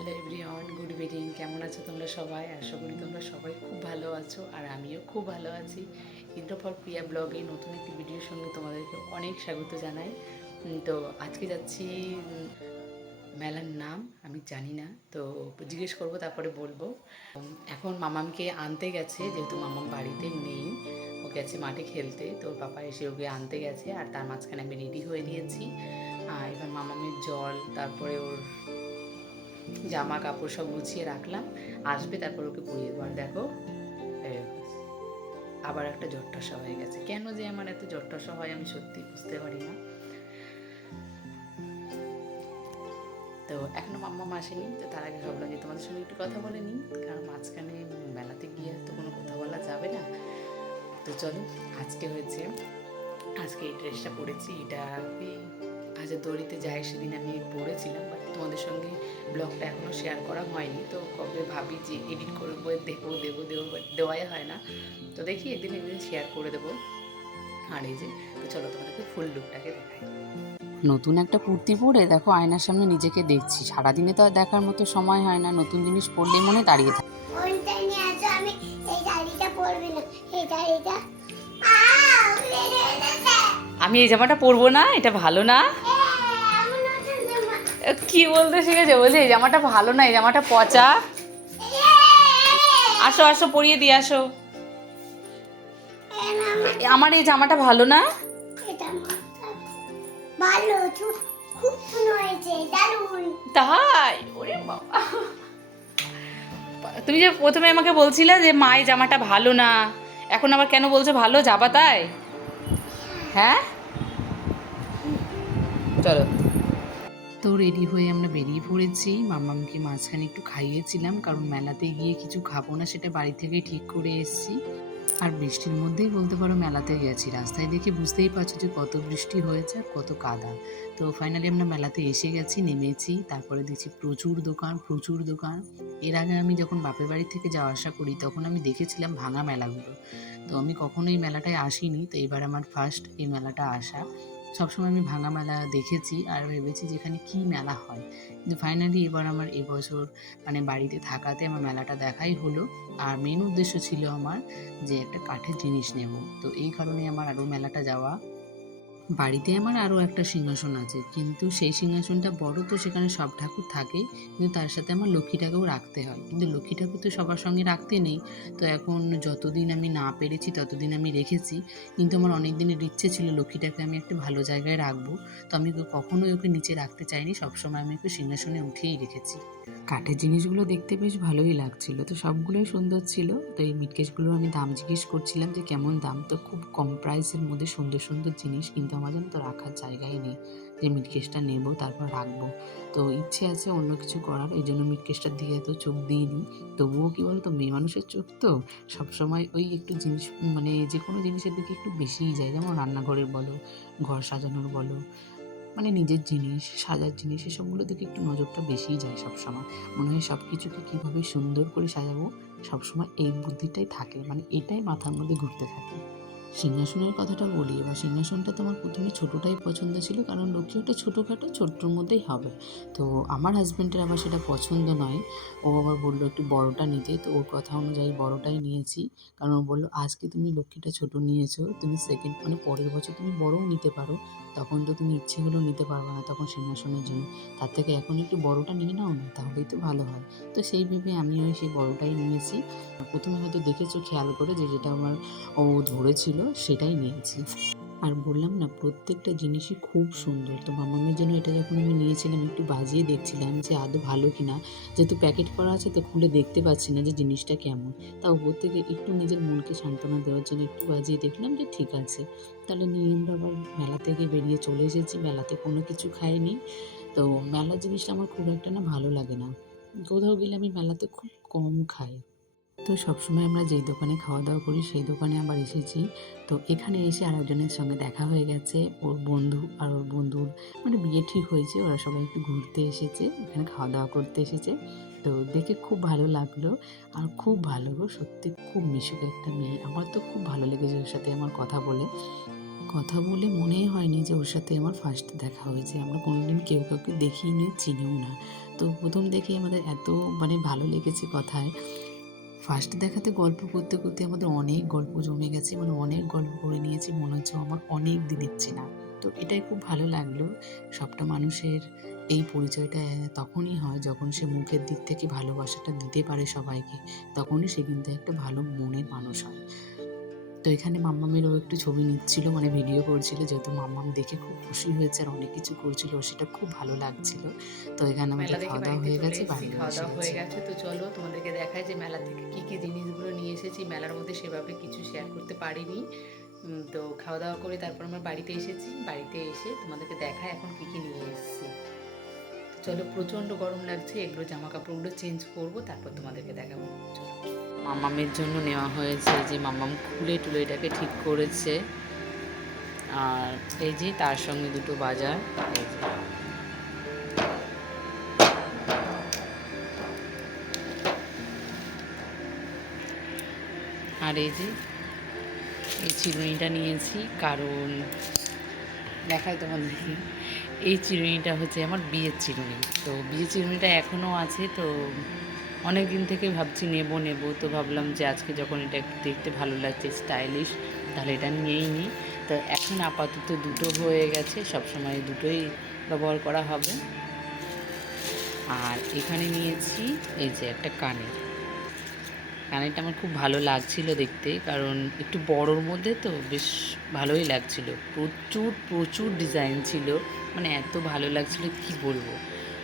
Hello everyone, good evening. কেমন আছো তোমরা সবাই? আশা করি তোমরা সবাই খুব ভালো আছো, আর আমিও খুব ভালো আছি। ইন্দ্র ফর প্রিয়া ব্লগে নতুন একটি ভিডিওর সঙ্গে তোমাদেরকে অনেক স্বাগত জানাই। তো আজকে যাচ্ছি, মেলার নাম আমি জানি না, তো জিজ্ঞেস করবো তারপরে বলবো। এখন মামামকে আনতে গেছে, যেহেতু মামাম বাড়িতে নেই, ও গেছে মাঠে খেলতে, তো ওর পাপা এসে ওকে আনতে গেছে, আর তার মাঝখানে আমি রেডি হয়ে নিয়েছি। এবার মামামের জল, তারপরে ওর জামা কাপড় সব গুছিয়ে রাখলাম, আসবে তারপর ওকে পরিয়ে দেবো। আর দেখো আবার একটা জ্বর-টসা হয়ে গেছে। কেন যে আমার এত জ্বর-টসা হয় আমি সত্যি বুঝতে পারি না। তো এখনো মাম্মা আসেনি, তো তার আগে ভাবলাম যে তোমাদের সঙ্গে একটু কথা বলে নিই, কারণ মাঝখানে মেলাতে গিয়ে তো কোনো কথা বলা যাবে না। তো চলো, আজকে এই ড্রেসটা পরেছি, এটা হাজারদুয়ারিতে যাই সেদিন আমি পরেছিলাম, বাট তোমাদের সঙ্গে ব্লগটা এখনও শেয়ার করা হয়নি। তো কবে ভাবি যে এডিট করবো, দেবো, দেওয়াই হয় না। তো দেখি একদিন শেয়ার করে দেবো। আর এই যে, তো চলো তোমাদেরকে ফুল লুকটাকে দেখাই। নতুন একটা কুর্তি পরে দেখো আয়নার সামনে নিজেকে দেখছি। সারাদিনে তো আর দেখার মতো সময় হয় না, নতুন জিনিস পরলেই মনে দাঁড়িয়ে থাকে। আমি এই জামাটা পরবো না, এটা ভালো না। কি বলতে শিখেছে? বলছে এই জামাটা ভালো না, এই জামাটা পচা। আসো আসো, পরিয়ে দিয়ে আসো। আমার এই জামাটা ভালো না। তাই? ওরে বাবা, তুমি যে প্রথমে আমাকে বলছিলে যে মা এই জামাটা ভালো না, এখন আবার কেন বলছো ভালো? যাবা তাই? হ্যাঁ, চলো। তো রেডি হয়ে আমরা বেরিয়ে পড়েছি। মামামকে মাঝখানে একটু খাইয়েছিলাম, কারণ মেলাতে গিয়ে কিছু খাবো না, সেটা বাড়ি থেকেই ঠিক করে এসেছি। আর বৃষ্টির মধ্যেই বলতে পারো মেলাতে গেছি। রাস্তায় দেখে বুঝতেই পারছো যে কত বৃষ্টি হয়েছে আর কত কাদা। তো ফাইনালি আমরা মেলাতে এসে গেছি, নেমেছি। তারপরে দেখছি প্রচুর দোকান, প্রচুর দোকান। এর আগে আমি যখন বাপের বাড়ি থেকে যাওয়া আসা করি তখন আমি দেখেছিলাম ভাঙা মেলাগুলো। তো আমি কখনো এই মেলাটায় আসিনি, তো এবার আমার ফার্স্ট এই মেলাটা আসা। সবসময় আমি ভাঙা মেলা দেখেছি আর ভেবেছি যে এখানে কী মেলা হয়, কিন্তু ফাইনালি এবার আমার এবছর মানে বাড়িতে থাকাতে আমার মেলাটা দেখাই হলো। আর মেন উদ্দেশ্য ছিল আমার যে একটা কাঠের জিনিস নেব, তো এই কারণে আমার আরও মেলাটা যাওয়া। বাড়িতে আমার আরও একটা সিংহাসন আছে, কিন্তু সেই সিংহাসনটা বড়, তো সেখানে সব ঠাকুর থাকে, কিন্তু তার সাথে আমার লক্ষ্মীটাকেও রাখতে হয়, কিন্তু লক্ষ্মী ঠাকুর তো সবার সঙ্গে রাখতে নেই। তো এখন যতদিন আমি না পেরেছি ততদিন আমি রেখেছি, কিন্তু আমার অনেক দিনের ইচ্ছে ছিল লক্ষ্মীটাকে আমি একটা ভালো জায়গায় রাখবো। তো আমি কখনোই ওকে নিচে রাখতে চাইনি, সবসময় আমি ওকে সিংহাসনে উঠিয়েই রেখেছি। কাঠের জিনিসগুলো দেখতে বেশ ভালোই লাগছিল, তো সবগুলোই সুন্দর ছিল। তো এই মিটকেসগুলোর আমি দাম জিজ্ঞেস করছিলাম যে কেমন দাম, তো খুব কম প্রাইসের মধ্যে সুন্দর সুন্দর জিনিস, কিন্তু আমার যেন তো রাখার জায়গাই নেই যে মিটকেসটা নেব তারপর রাখবো। তো ইচ্ছে আছে অন্য কিছু করার, এই জন্য মিটকেসটার দিকে এত চোখ দিইনি। তবুও কী বলতো, মেয়ে মানুষের চোখ তো সবসময় ওই একটু জিনিস, মানে যে কোনো জিনিসের দিকে একটু বেশিই যায়, যেমন রান্নাঘরের বলো, ঘর সাজানোর বলো, মানে নিজের জিনিস, সাজার জিনিস, এসবগুলোর দিকে একটু নজরটা বেশিই যায় সবসময়। মনে হয় সব কিছুকে কীভাবে সুন্দর করে সাজাবো, সবসময় এই বুদ্ধিটাই থাকে, মানে এটাই মাথার মধ্যে ঘুরতে থাকে। সিংহাসনের কথাটা বলি, এবার সিংহাসনটা তো আমার প্রথমে ছোটোটাই পছন্দ ছিল, কারণ লক্ষ্মী একটা ছোটোখাটো ছোট্টোর মধ্যেই হবে। তো আমার হাজব্যান্ডের আবার সেটা পছন্দ নয়, ও আবার বললো একটু বড়টা নিতে, তো ওর কথা অনুযায়ী বড়টাই নিয়েছি। কারণ ও বললো আজকে তুমি লক্ষ্মীটা ছোটো নিয়েছো, তুমি সেকেন্ড মানে পরের বছর তুমি বড়ও নিতে পারো, তখন তো তুমি ইচ্ছে হলেও নিতে পারবে না তখন সিংহাসনের জন্য, তার থেকে এখন একটু বড়টা নিয়ে নাও না, তাহলেই তো ভালো হয়। তো সেই ভেবে আমিও সেই বড়টাই নিয়েছি। প্রথমে হয়তো দেখেছো খেয়াল করে যে যেটা আমার ও ধরেছিল সেটাই নিয়েছি। আর বললাম না, প্রত্যেকটা জিনিসই খুব সুন্দর। তো মামামের জন্য এটা যখন আমি নিয়েছিলাম একটু বাজিয়ে দেখছিলাম যে আদৌ ভালো কিনা, যেহেতু প্যাকেট করা আছে তো খুলে দেখতে পাচ্ছি না যে জিনিসটা কেমন। তা উপর থেকে একটু নিজের মনকে সান্ত্বনা দেওয়ার জন্য একটু বাজিয়ে দেখলাম যে ঠিক আছে। তাহলে নিয়ে আমরা আবার মেলা থেকে বেরিয়ে চলে এসেছি, মেলাতে কোনো কিছু খাইনি। তো মেলার জিনিসটা আমার খুব একটা না ভালো লাগে না, কোথাও গেলে আমি মেলাতে খুব কম খাই। তো সবসময় আমরা যেই দোকানে খাওয়া দাওয়া করি সেই দোকানে আবার এসেছি। তো এখানে এসে আরেকজনের সঙ্গে দেখা হয়ে গেছে, ওর বন্ধু আর ওর বন্ধুর মানে বিয়ে ঠিক হয়েছে, ওরা সবাই একটু ঘুরতে এসেছে, এখানে খাওয়া দাওয়া করতে এসেছে। তো দেখে খুব ভালো লাগলো, আর খুব ভালো গো, সত্যি খুব মিশুক একটা মেয়ে। আমার তো খুব ভালো লেগেছে ওর সাথে আমার কথা বলে। কথা বলে মনেই হয়নি যে ওর সাথে আমার ফার্স্ট দেখা হয়েছে, আমরা কোনোদিন কেউ কাউকে দেখিনি, চিনিও না। তো প্রথম দেখেই আমাদের এত মানে ভালো লেগেছে কথায়। ফার্স্ট দেখাতে গল্প করতে করতে আমাদের অনেক গল্প জমে গেছে, মানে অনেক গল্প করে নিয়েছি, মনে হচ্ছে আমার অনেক দিনের চেনা। তো এটাই খুব ভালো লাগলো। সবটা মানুষের এই পরিচয়টা তখনই হয় যখন সে মুখের দিক থেকে ভালোবাসাটা দিতে পারে সবাইকে, তখনই সে কিন্তু একটা ভালো মনের মানুষ হয়। তো এখানে মাম্মামেরও একটু ছবি নিচ্ছিল, মানে ভিডিও করছিল, যেহেতু মাম্মাম দেখে খুব খুশি হয়েছে আর অনেক কিছু করছিল, সেটা খুব ভালো লাগছিল। তো এখানে আমাদের মেলা দেখে খাওয়া দাওয়া বাড়িতে হয়ে চলে গেছে, এসেছি, বাড়িও খাওয়া এসে দাওয়া হয়ে গেছি। গেছে। তো চলো তোমাদেরকে দেখায় যে মেলা থেকে কী কী জিনিসগুলো নিয়ে এসেছি। মেলার মধ্যে সেভাবে কিছু শেয়ার করতে পারিনি। তো খাওয়া দাওয়া করে তারপর আমরা বাড়িতে এসেছি। বাড়িতে এসে তোমাদেরকে দেখায় এখন কী কী নিয়ে এসেছি। চলো, প্রচণ্ড গরম লাগছে, এগুলো জামা কাপড়গুলো চেঞ্জ করবো, তারপর তোমাদেরকে দেখাবো। চলো, মাম্মামের জন্য নেওয়া হয়েছে, যে মাম্মাম খুলে টুলে এটাকে ঠিক করেছে। আর এই যে তার সঙ্গে দুটো বাজার, এই যে আর এই যে এই চিরুনিটা নিয়েছি, কারণ দেখাই তোমাদেরকে। এই চিরুনিটা হচ্ছে আমার বিয়ের চিরুনি। তো বিয়ের চিরুনিটা এখনও আছে। তো অনেক দিন থেকে ভাবছি নেব নেব, তো ভাবলাম যে আজকে যখন এটা একটু দেখতে ভালো লাগছে, স্টাইলিশ, তাহলে এটা নিয়েই নিই। তো এখন আপাতত দুটো হয়ে গেছে, সবসময় দুটোই ব্যবহার করা হবে। আর এখানে নিয়েছি এই যে একটা কানের। কানেরটা আমার খুব ভালো লাগছিল দেখতে, কারণ একটু বড়োর মধ্যে তো বেশ ভালোই লাগছিল। প্রচুর প্রচুর ডিজাইন ছিল, মানে এত ভালো লাগছিল কি বলবো।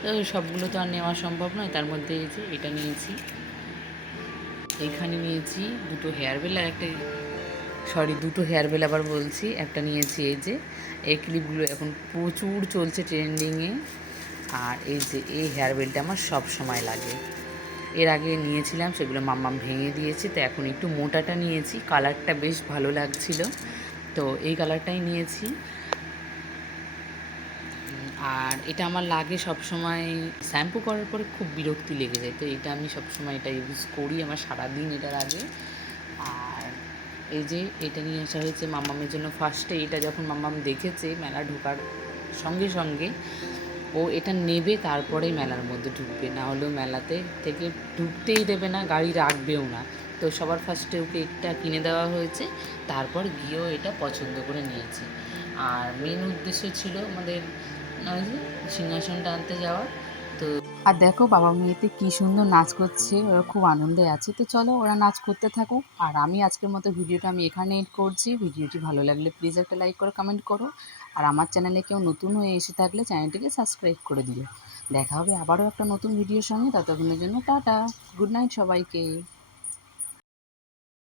তো সবগুলো তো আর নেওয়া সম্ভব নয়, তার মধ্যে এই যে এটা নিয়েছি। এইখানে নিয়েছি দুটো হেয়ার বেল আর একটা, সরি দুটো হেয়ার বেল আবার বলছি, একটা নিয়েছি এই যে এই ক্লিপগুলো এখন প্রচুর চলছে ট্রেন্ডিংয়ে। আর এই যে এই হেয়ার বেলটা আমার সব সময় লাগে। এর আগে নিয়েছিলাম, সেগুলো মাম্মাম ভেঙে দিয়েছে, তো এখন একটু মোটাটা নিয়েছি, কালারটা বেশ ভালো লাগছিল, তো এই কালারটাই নিয়েছি। আর এটা আমার লাগে সব সময়, শ্যাম্পু করার পরে খুব বিরক্তি লেগে যায়, তো এটা আমি সব সময় এটা ইউজ করি, আমার সারাদিন এটা লাগে। আর এই যে এটা নিয়ে আসা হয়েছে মাম্মামের জন্য। ফার্স্টে এটা যখন মাম্মাম দেখেছে মেলা ঢোকার সঙ্গে সঙ্গে, ও এটা নেবে, তারপরেই মেলার মধ্যে ঢুকবে, না হলেও মেলাতে থেকে ঢুকতেই দেবে না, গাড়ি রাখবেও না। তো সবার ফার্স্টে ওকে এটা কিনে দেওয়া হয়েছে, তারপর গিয়েও এটা পছন্দ করে নিয়েছে। আর মেন উদ্দেশ্য ছিল আমাদের ওই যে সিংহাসনটা আনতে যাওয়ার। তো আর দেখো বাবা মেয়েতে কি সুন্দর নাচ করছে, ওরা খুব আনন্দে আছে। তো চলো ওরা নাচ করতে থাকুক, আর আমি আজকের মতো ভিডিওটা আমি এখানে এড করছি। ভিডিওটি ভালো লাগলে প্লিজ একটা লাইক করো, কমেন্ট করো। আর আমার চ্যানেলে কেউ নতুন হয়ে এসে থাকলে চ্যানেলটিকে সাবস্ক্রাইব করে দিও। দেখা হবে আবারও একটা নতুন ভিডিওর সঙ্গে, ততক্ষণের জন্য টাটা, গুড নাইট সবাইকে।